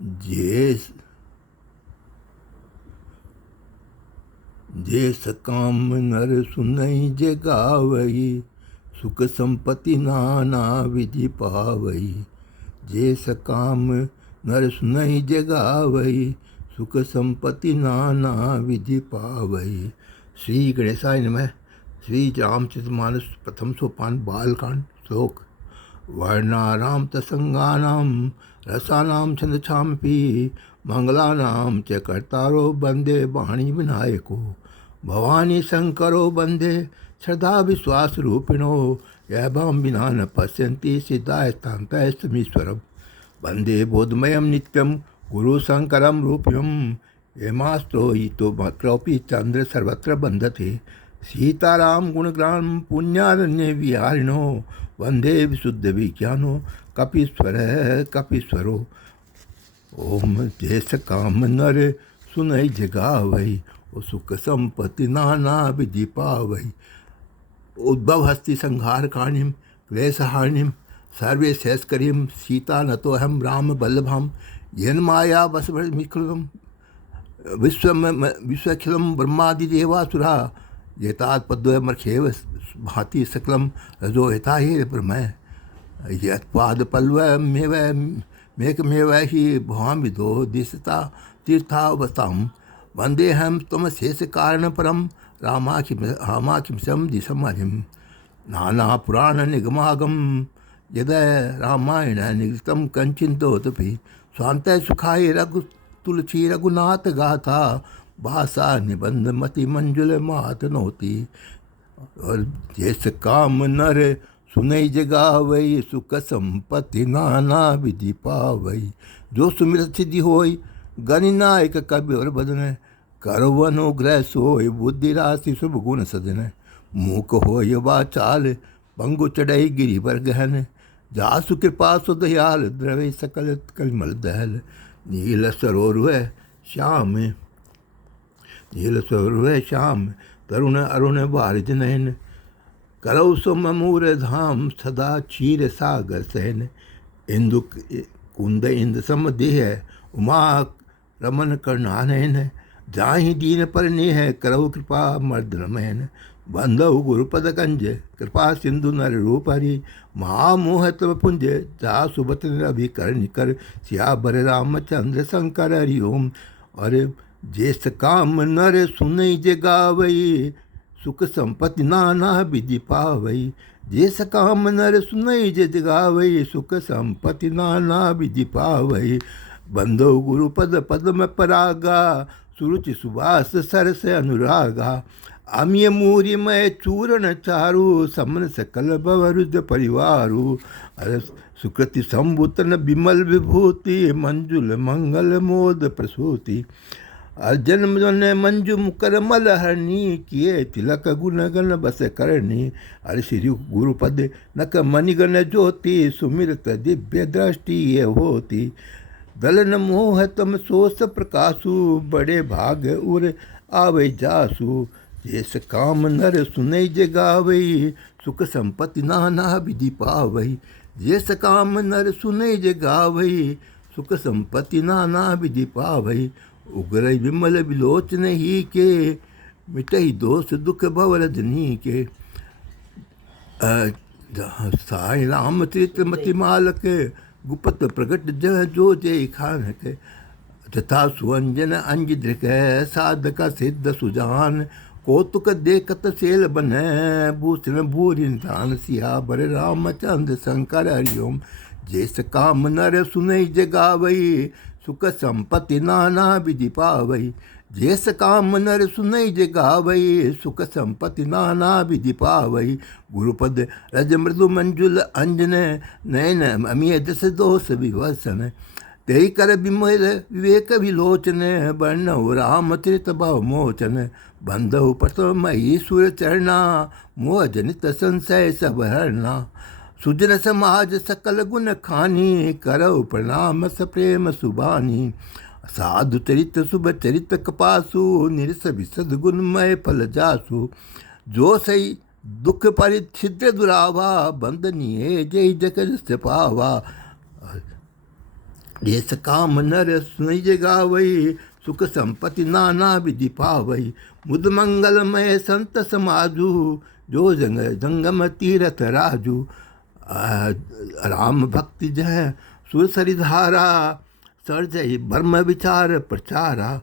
जे जे सकाम नर सुनई जे गावई, सुख संपत्ति नाना विधि पावई। जे सकाम नर सुनई जे गावई, सुख संपत्ति नाना विधि पावई। श्री गणेशाय नमः। श्री रामचरितमानस प्रथम सोपान बालकांड श्लोक। वर्णानां तत्संगानां रसानां छन्दसामपि, मंगलानां च कर्तारो वन्दे वाणी विनायको। भवानी शंकरो वन्दे श्रद्धा विश्वास रूपिणो, यभां विना न पश्यन्ति सिद्धास्तान्तमीश्वरम्। वन्दे बोधमयं नित्यं गुरु शंकरं रूपिणं, हेमास्त्रो हितो वक्रोऽपि चंद्र सर्वत्र बन्धते। सीताराम गुणग्राम पुण्यारण्य विहारिणो, वन्दे विशुद्ध विज्ञानो कपीश्वर कपीश्वरो। ओम जैस काम नर सुनई जगावई, सुख संपत्ति नाना विधि पावई। उद्भव हस्ति संहार कारणिम क्लेशहारिणीम, सर्वे शेषकरीम सीता न तो हम राम बल्लभम। येन माया वसमिकृतम विश्वखिलम ब्रह्मादिदेवासुरा, येतात् पद्मर्खेव भाति सकलम रजो हिता हे ब्रह्म। यत्पादपल्लवमेव मेकमेव हि भवां विदो दिशता तीर्थावतां। वन्देऽहं त्वं शेषकारणपरं, रामाखिं दिशं हरिं। नानापुराणनिगमागं यद रामायण निगृतं कञ्चिन्तोऽपि, स्वान्तः सुखाय तुलसी रघुनाथ गाथा, भाषा निबंध मति मंजुल मातनोती। और जैस काम नर सुनई जगावई, सुख संपत्ति नाना विधि पावई। जो सुमिरत सिद्धि होई, गणनायक कवि और बदन, करवनुग्रह सोय बुद्धि राशि शुभ गुण सदन। मूक होय वाचाल पंगु चढ़ई गिरिवर गहन, जासु कृपा सुदयाल द्रवे सकल कलमल दहल। नील सरोवर श्याम नील सरोवर श्याम, तरुण अरुण बारिज नयन। करौ सुमूर धाम सदा क्षीर सागर सहन। इंदु कुंद इंद सम देह, उमा रमन करनानयन। जाहि दीन पर नेह, करौ कृपा मर्दन महन। बंधु गुरुपद कंज, कृपा सिंधु नर रूप हरि। महामोह तव पुंज, जा सुबत अभिकरण कर। सियावर रामचंद्र शंकर हरि ओम। और जेस काम नर सुनई जे गावई, सुख संपत्ति नाना विधि पावई। जेस काम नर सुनई जे गावई, सुख संपत्ति नाना विधि पावई। बंधो गुरुपद पद्म परागा, सुरुचि सुवास सरस अनुरागा। अमिय मूरि मय चूरण चारु, समन सकल भवरुद परिवारु। सुकृति संभूतन विमल विभूति, मंजुल मंगल मोद प्रसूति। जन्म जन मंजु मुकर मल हरणी, किए तिलक गुण गण बस करणी। अरे श्री गुरुपद नक मणिगण ज्योति, सुमिरत दिव्य दृष्टि ये होती। दलन मोह तम सोस प्रकाशु, बड़े भाग उर आवे जासु। जेस काम नर सुनई जे गावई, सुख संपत्ति नाना विधि पावई। जेस काम नर सुनई जे गावई, सुख संपत्ति नाना विधि पावई। उग्र विमल विलोचन ही के, मिटई दोष दुख भवरजनी के। साई रामचरित मतिमालक, गुपत प्रगट जह जो जय खानक। तथा सुअंजन अंज दृक, साधक सिद्ध सुजान। कौतुक देखत सेल बन, भूषण भूरि निधान। सियावर रामचंद्र शंकर हरि ओम। जेस काम नर सुनई जे गावई, सुख संपत्ति नाना विधि पावई। जेस काम नर सुनई जे गावई, सुख संपत्ति नाना विधि पावई। गुरुपद रज मृदु मंजुल अंजन, नयन अमिय दस दोष विवसन। तेई कर विमल विवेक विलोचन, वर्णौ रामचरित भव मोचन। बंधु प्रथम ईश्वर चरणा, मोह जनित संशय सब हरना। सुजन समाज सकल गुण खानी, करौ प्रणाम सप्रेम सुबानी। साधु चरित शुभ चरित कपासु, निरस विशद गुणमय फल जासु। जो सही दुख परिच्छिद्र दुरावा, बंदनीय जय जगत पावा। देश काम नर सुनि जे गावई, सुख संपत्ति नाना विधि पावई। मुद मंगलमय संत समाजू, जो जंग जंगम तीरथ राजू। राम भक्ति जय सुरसरि धारा, सर्जय ब्रह्म विचार प्रचारा।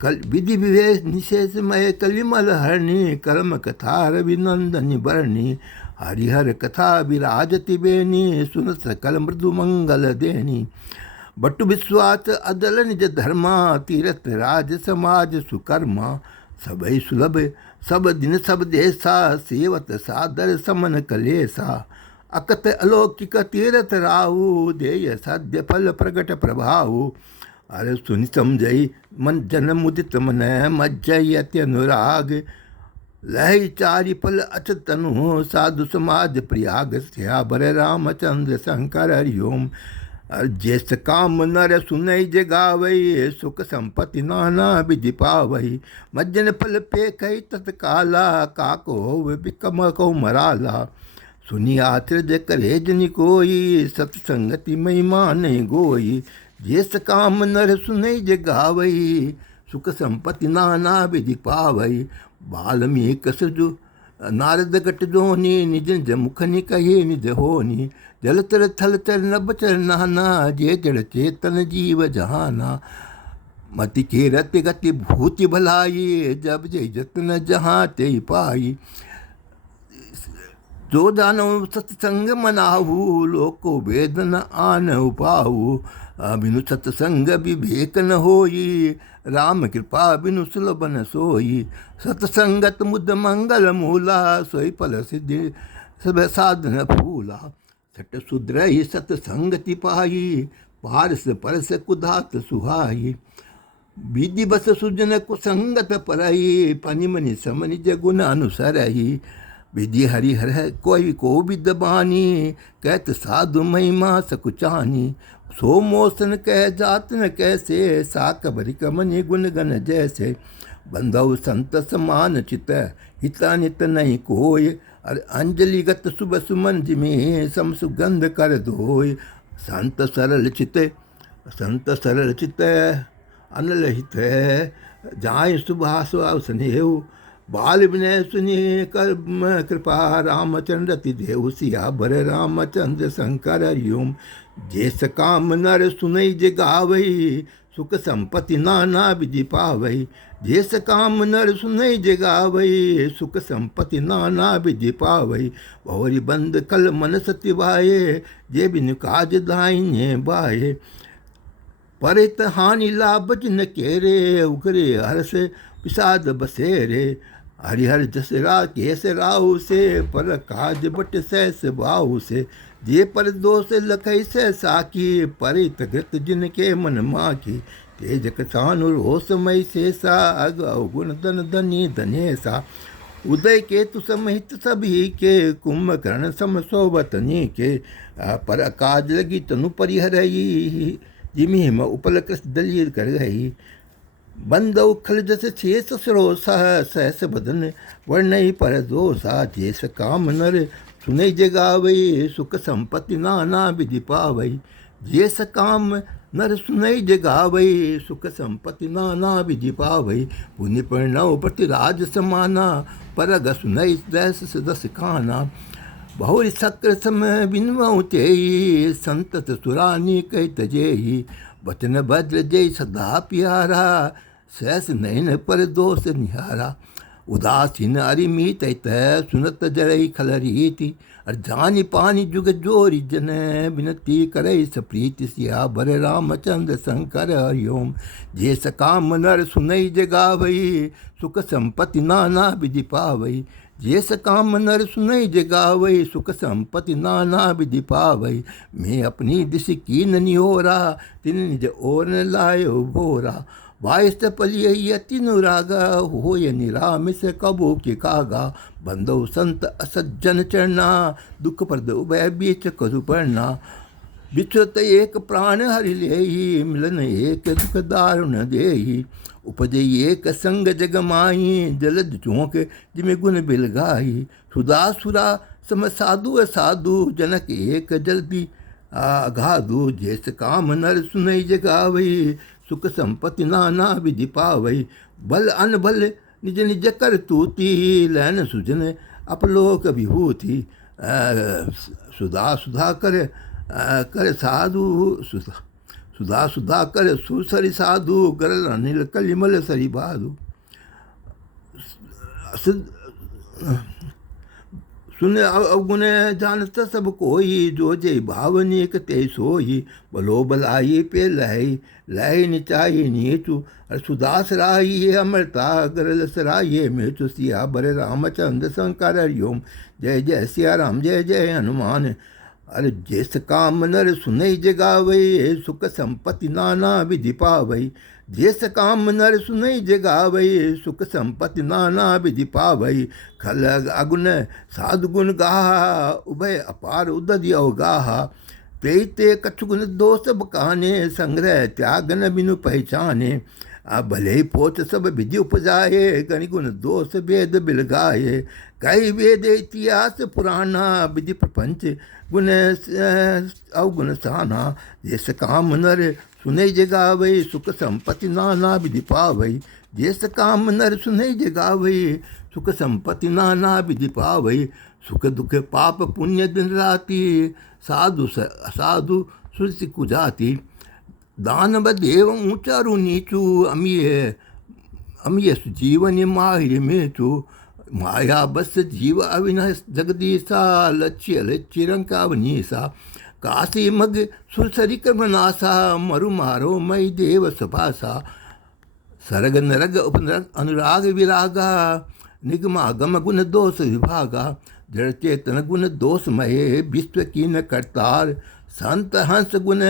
कल विधि विवेश निशेषमय कलिमल हरणी, कर्म कथा रविनंदनी बरणी। हरिहर कथा विराजति बेनी, सुन सकल मृदु मंगल देनी। बटु विश्वास अदल निज धर्मा, तीरथ राज समाज सुकर्मा। सबई सुलभ सब दिन सब देसा, सेवत सादर समन कलेसा। अकत अलौकिक तीरथ राहु, देय साध्य फल प्रगट प्रभाव। अरे सुनि समझई मन जन मुदित मन, मज्जय अति अनुराग। लहई चारि फल अच तनु, साधु समाज प्रयाग। सियावर रामचंद्र शंकर हरिओम। जेस काम नर सुनई जे गावई, सुख संपत्ति नाना विधि पावई। मज्जन फल पे कई तत्काला, काको होवे बिकम को मराला। सुनी आचरज करे जनि कोई, सत्संगति महिमा नहीं गोई। जेस काम नर सुनई जे गावई, सुख संपत्ति नाना विधि पावई। वाल्मीकि सृजु नारद गट जोनी, निज निज मुख नि कहे निज होनी। जल तर थल तर नभ चर नाना, जे जड़ चेतन जीव जहाना। मति के रति गति भूति भलाई, जब जे जतन जहाँ ते पाई। जो दानो सत्संग मनाहू, लोको वेद न आन उपाहू। बिनु सत्संग विवेक न होई, राम कृपा बिनु सुलभ न सोई। सत्संगत मुद मंगल मूला, सोई फल सिद्धि सब साधन फूला। सट सुधरहि सत्संगति पाई, पारस परस कुधात सुहाई। विधि बस सुजन कुसंगत परई, पनि मनि समनि जगुन अनुसरही। विधि हरिहर है कोई को विद बानी, कहत साधु महिमा सकुचानी। सो मोसन कह जात न कैसे, साक भरिक मनि गुण गण जैसे। बंधव संत समान चित, हिता नित नहीं कोय। अरे अंजलि गत सुब सुमन जिमे, सम सुगंध कर धोय। संत सरल चित अनल हित, जाय सुभाष स्नेहु। बाल विनय सुनि कर कृपा, रामचंद्र ति देव। सियावर रामचंद्र शंकर हरिओम। जेस काम नर सुनई जे गावई, सुख संपत्ति नाना विधि पावई। जेस काम नर सुनई जे गावई, सुख संपत्ति नाना विधि पावई। भौरी बंद कल मन सति बाये, जे बिनु काज दाहिने बाये। परित हानि लाभ जिन केरे, उगरे हर्ष विषाद बसेरे। हरिहर जसरा केस राहु से, पर काज बट सहस बाहु से। जे पर दोष लखई से साकी, परित कृत जिनके मन माकी। तेज कसानुर होसमय शेषा, अग अवगुण धन धनी धनेसा। उदय के तु समहित सभी के, कुंभकर्ण सम सोबतनी के। पर काज लगी तनु परिहरई, जिमि हिम उपल कृष दलिय कर गई। बंदौ खल जस शेष सरोसा, सहस बदन वर्णई पर दोषा। जेस काम नर सुनई जे गावई, सुख संपत्ति नाना विधि पावई। जेस काम नर सुनई जे गावई, सुख संपत्ति नाना विधि पावई। पुनि प्रणव प्रति राज समाना, परग सुनई दस दस खाना। बहुरी सक्र सम बिनवऊ तेई, संतत सुरानी कही तजेही। वचन भद्र जय सदा प्यारा, सहस नयन पर दोष निहारा। उदासीन अरिमीत सुनत जरई खलरीति। जानी पानी जुग जोरी जन, विनती करई सप्रीति। सियावर रामचंद्र शंकर हरिओम। जे सकाम नर सुनई जे गावई, सुख संपत्ति नाना विधि पावई। जेस काम नर सुनई जे गावई, सुख संपत्ति नाना विधि पावई। मैं अपनी दिश कीन निहोरा, तिन निज ओर न लायो भोरा। वायस पलिय तिनुरागा, होय निरामिस कबो के कागा। बंदो संत असज्जन चरना, दुख प्रद उभय बीच करु पड़ना। बिछुत एक प्राण हरि लेहि, मिलन एक दुख दारुण देहि। उपजे एक संग जग माही, जलद चौंक जिमे गुण बिलगाई। सुधा सुरा सम साधु असाधु, जनक एक जल्दी अगाधु जैस काम नर सुनई जगावई सुख संपत्ति नाना विधि पावई बल अनबल निज निज कर तूती लैन सुजन अपलोक विभूति सुधा सुधा कर साधु सुधा सुधा कर सुसरि साधु गरल अनिल कलिमल सरि बाधु सुन अवगुण जानत सब कोई जो जय भावनी ते सोई बलो बलाई पे लय निचाई नीचु सुदास राई अमरता गरल सराये मेचु सिया बर रामचंद्र शंकर हरिओम जय जय सिया राम जय जय हनुमान अरे जैस काम नर सुनई जगावई सुख संपत्ति नाना विधि पावई जैस काम नर सुनई जगावई सुख संपत्ति नाना विधि पावई खल अगुण साधु गुण गाहा उभय अपार उदधि अवगाहा प्रेते कछु गुण दोष बकाने संग्रह त्याग न बिनु पहचाने भले ही पोत सब विधि उपजाए गणि गुण दोष वेद बिलगाए कई वेद इतिहास पुराना विधि प्रपंच गुण अवगुण साना जैस काम नर सुनई जगावई सुख संपत्ति नाना विधि पावई जैस काम नर सुनई जगावई सुख संपत्ति नाना विधि पावई सुख दुख पाप पुण्य दिन राति साधु असाधु सुरसि कुजाति दानव देव ऊंचारु नीचू अमीय जीवन माहिर मेचू माया बस जीव अविनाश जगदीशा लक्ष्य लच्चिरंकावनीसा काशी मग सुरसरिक मनासा मरु मारो मई देव सभासा सरग नरग उपनरग अनुराग विरागा निगमा गम गुण दोष विभागा जड़ चेतन गुण दोष मये विश्व कीन करतार संत हंस गुण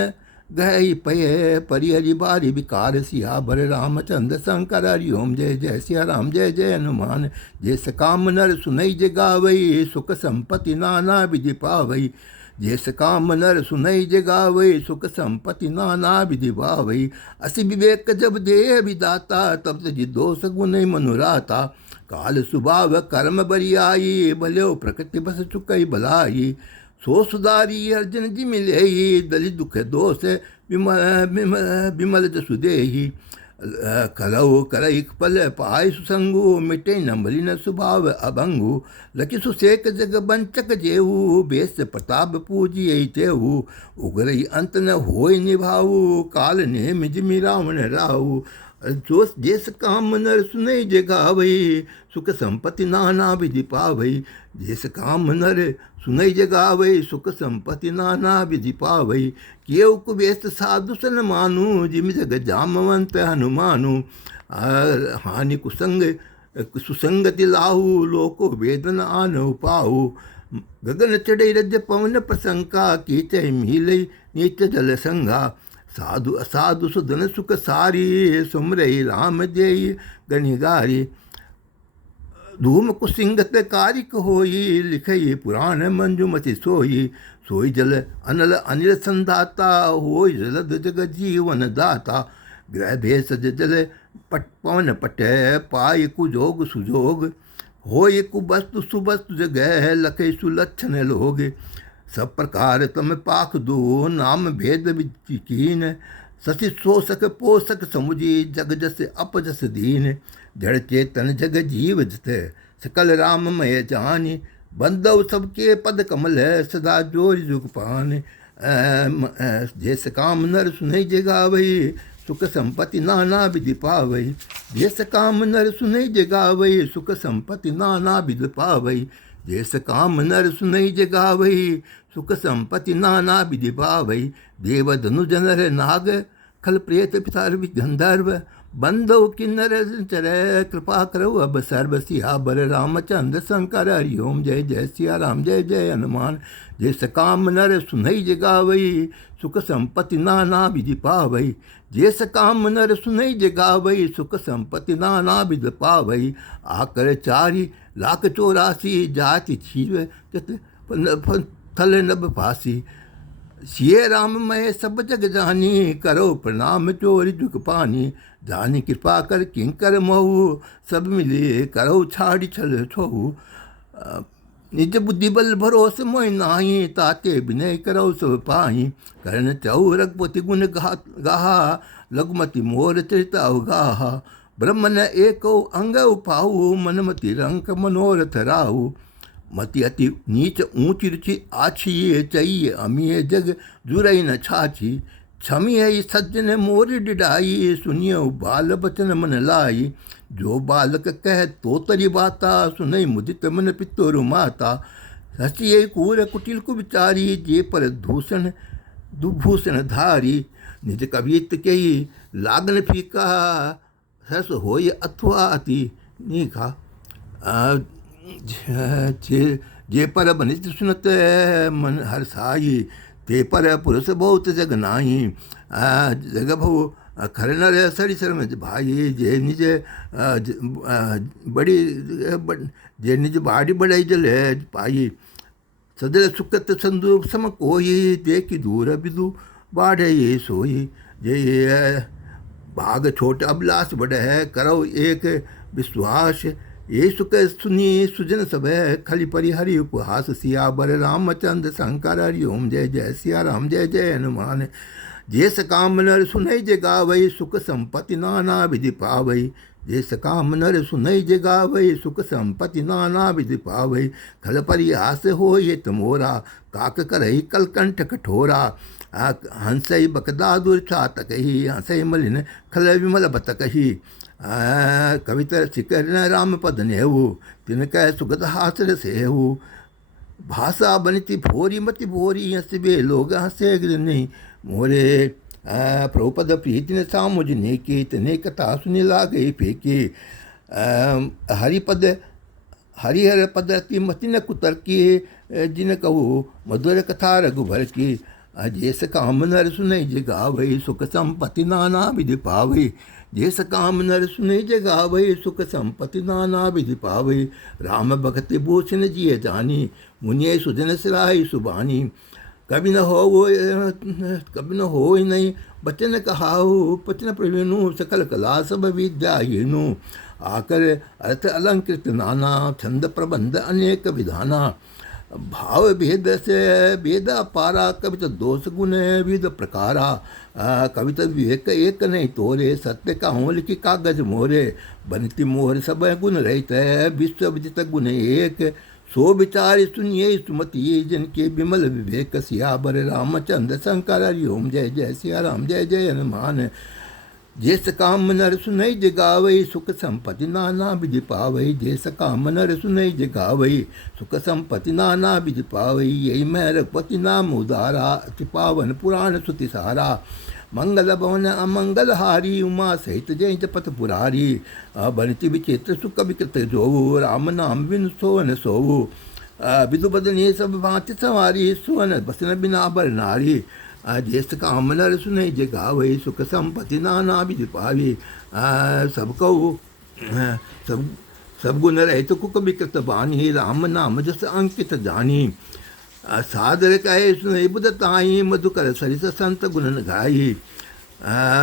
गहई पये परिहरि बारी विकार सिया बर रामचंद्र शंकर हरिओम जय जय सिया राम जय जय हनुमान जैस काम नर सुनई जगावई सुख संपत्ति नाना विधि पावई जैस काम नर सुनई जगावई सुख संपत्ति नाना विधि पावई असि विवेक जब देह विदाता तब तजि दोष गुण मनुराता काल सुभाव कर्म बरियाई भल्यो प्रकृति बस चुकई भलाई सो सुधारी अर्जन जी मिले दलित दुख दोष विमल जसुदेही कलौ करई पल पाय सुसंगु मिटे नंबली न स्वभाव अभंगु लकी सुसेक जग बंचक जेहू बेस प्रताप पूजिये तेहू उगरई अंत न होय निभाऊ काल ने मिजमी रावण राहू जो जैस काम नर सुनई जगावई सुख संपत्ति नाना विधि पावई जैस काम नर सुनई जगावई सुख संपत्ति नाना विधि पावई केव कुबेस साधु सन मानु जिम जग जामवंत हनुमानु हानि कुसंग सुसंगति लाहू लोको वेदन आनो पाहू गगन चढ़ई रज पवन प्रसंका कीचय मिलई नीच जल संगा साधु असाधु सुधन सुख सारी सुमरई राम जय गणिगारी धूम कुसिंगत कारिक होई लिखई पुराण मंजुमति सोई सोई जल अनल अनिल संदाता होई जलद जग जीवन दाता ग्रह भेष जल पट पवन पट पाय कुजोग सुजोग होय कुवस्तु सुवस्तु जगह लखे सुलक्षण लोग सब प्रकार तम पाख दो नाम भेद कीन सचि शोषक पोषक समुझी जग जस अपजस दीन जड़ चेतन जग जीव जत सकल राममय जानी बंदव सबके पद कमल सदा जोर जुग पान जैस काम नर सुनई जगावई सुख संपत्ति नाना विधि पावई जैस काम नर सुनई जगावई सुख संपत्ति नाना विधि पावई जैस काम नर सुनई जगावई सुख संपत्ति नाना विधि पावई देव धनु जनर नाग खल प्रेत पितार गंधर्व बंधव किन्नर चर कृपा करो अब सर्व सिया बर रामचंद्र शंकर हरिओम जय जय सिया राम जय जय हनुमान जैस काम नर सुनई जगावई सुख संपत्ति नाना विधि पावई जैस काम नर सुनई जगावई सुख संपत्ति नाना विधि पावई आकर 4,84,00,000 जाति छीव थल नभ फासी सिये राम मैं सब जग जानी करो प्रणाम चोरी जुग पानी जानी कृपा कर किंकर महू सब मिले करो छाड़ी छल छोहू निज बुद्धि बल भरोस मोहि नाही, ताते विनय करौ सब पाही। करण चहु रघुपति गुण गाहा, लघुमति मोर चरित अवगाहा। ब्रह्म न एको अंग उपाहु, मनमति रंक मनोरथ राहु। मति अति नीच ऊंच रुचि आछी, चाहिए अमीय जग जुरई न छाछी। छमिय सज्जन मोर डिडाई, सुनिय बाल बचन मन लाई। जो बालक कह तो तरी बाता, सुनई मुदित मन पितोरु माता। हसिये कूर कुटिल को विचारी, जे पर दूषण दुभूषण धारी। निज कवित कही लागन फीका, हस होय अथवा अति नीका। जे पर बनित सुनत मन हर्षाई, ते पर पुरुष बहुत जग नाही। जग बहु खर नर सरि शर्म भाई। जे निज बड़ी जे निज बाड़ी बड़ाई जल पाई। सदर सुखत संदूप सम कोई, देखी दूर बिदु बाढ़े ये सोई। जे भाग छोट अभिलाष बढ़ है, करो एक विश्वास। ये सुख सुनी सुजन सब है, खली परिहरि उपहास। सियावर रामचंद्र शंकर हरि ओम, जय जय सिया राम, जय जय हनुमान। जे सकाम नर सुनई जे गावई, सुख संपत्ति नाना विधि पावई। जे सकाम नर सुनई जे गावई, सुख संपत्ति नाना विधि पावई। खल परिहास हो ये तमोरा, काक करई कलकंठ कठोरा। हंसई बकदादुर छात कही, हंसई मलिन खल विमल बत कही। कविता शिकर राम पद नेहु, तिन कह सुगत हासर सेहु। भाषा बनिति भोरी मति भोरी, हंसबे लोग हंसे नहीं मोरे। प्रभुपद प्रीति ने सामुझ नेकी, तने कथा सुनि लागई फेंकी। हरिपद हरिहर पद अति मति न कुतर्की, जिन कहू मधुर कथा रघुबर की। जेस काम नर सुनई जे गावई, सुख संपत्ति नाना विधि पावई। जेस काम नर सुनई जे गावई, सुख संपत्ति नाना विधि पावई। राम भगति भूषण जिय जानी, मुनिय सुजन सिराई सुबानी। कभी न हो नहीं बचन कहाऊ, पचन प्रवीणु सकल कला सब विद्या हीनु। आकर अर्थ अलंकृत नाना, छंद प्रबंध अनेक विधाना। भाव भेद से भेद पारा, कविता दोष गुण विविध प्रकारा। कविता विवेक एक नहीं तोरे, सत्य का हों लिखी कागज मोरे। बनती मोहर सब गुण रहित है, विश्व विदित गुण एक। सो विचार सुनिए सुमति, जिनके विमल विवेक। सियावर रामचंद्र शंकर हरि ओम, जय जय सिया राम, जय जय हनुमान। जेस काम नर सुनई जे गावई, सुख संपत्ति नाना विधि पावई। जेस काम नर सुनई जे गावई, सुख संपत्ति नाना विधि पावई। यही मैं रघुपति नाम उदारा, अति पावन पुराण सुति सारा। मंगल भवन अमंगल हारी, उमा सहित जय जपत पुरारी। बनिति विचित्र सुख विकृत जोऊ, राम नाम बिन सोवन सोऊ। विदु बदनी सब भांति सवारी, सुवन बसन बिना बर नारी। जेस काम नर सुनई जे गावई, सुख संपत्ति नाना विधि पावी। सब कहू सब गुण रहित कुक विकृत बानी, राम नाम जस अंकित जानी। सादर कहे सुनई बुध ताई, मधुकर सरिस संत गुण गाई।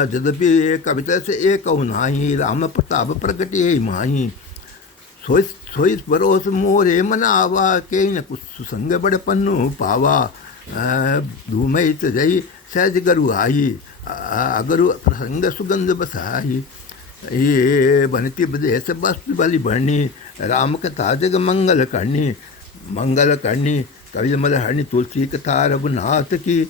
यद्यपि कविता से एक नाही, राम प्रताप प्रगटे माही। सोई भरोस मोरे मनावा, के न कुछ सुसंग बड़ पन्नु पावा। धूमई तजई सहज गरु आई, अगरु प्रसंग सुगंध बसाई। ये बनती बदेश वस्तु बलि भरणी, राम कथा जग मंगल करनी। मंगल करनी कवि मल हरणी, तुलसी कथा रघुनाथ की।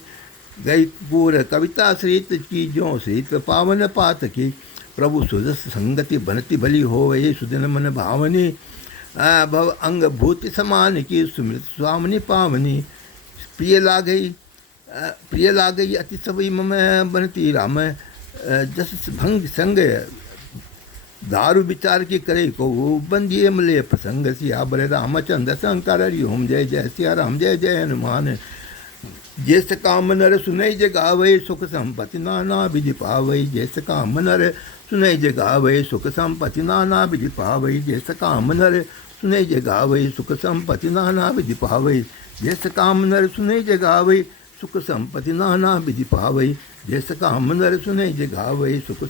गई पूर कविता श्रीत की, ज्यों श्रीत पावन पात की। प्रभु सुजस संगति बनती भली हो, ये सुदिन मन भावनी। भव अंग भूति समान की, सुमृत स्वामिनी पावनी। प्रिय लागई अति सबई मम, बनती राम जस भंग संग। दारु विचार की करे को, बंदिए मले प्रसंग। सियावर रामचंद्र शंकर हरि ओम, जय जय सिया राम, जय जय हनुमान। जेस काम नर सुनई जे गावई, सुख संपत्ति नाना विधि पावई। जेस काम नर सुनई जे गावई, सुख संपत्ति नाना विधि पावई। जेस काम नर सुनई जे गावई, सुख संपत्ति नाना विधि पावई। जेस काम नर सुनई जे गावई, सुख संपत्ति नाना विधि पावई। जेस काम नर सुनई जे गावई, सुख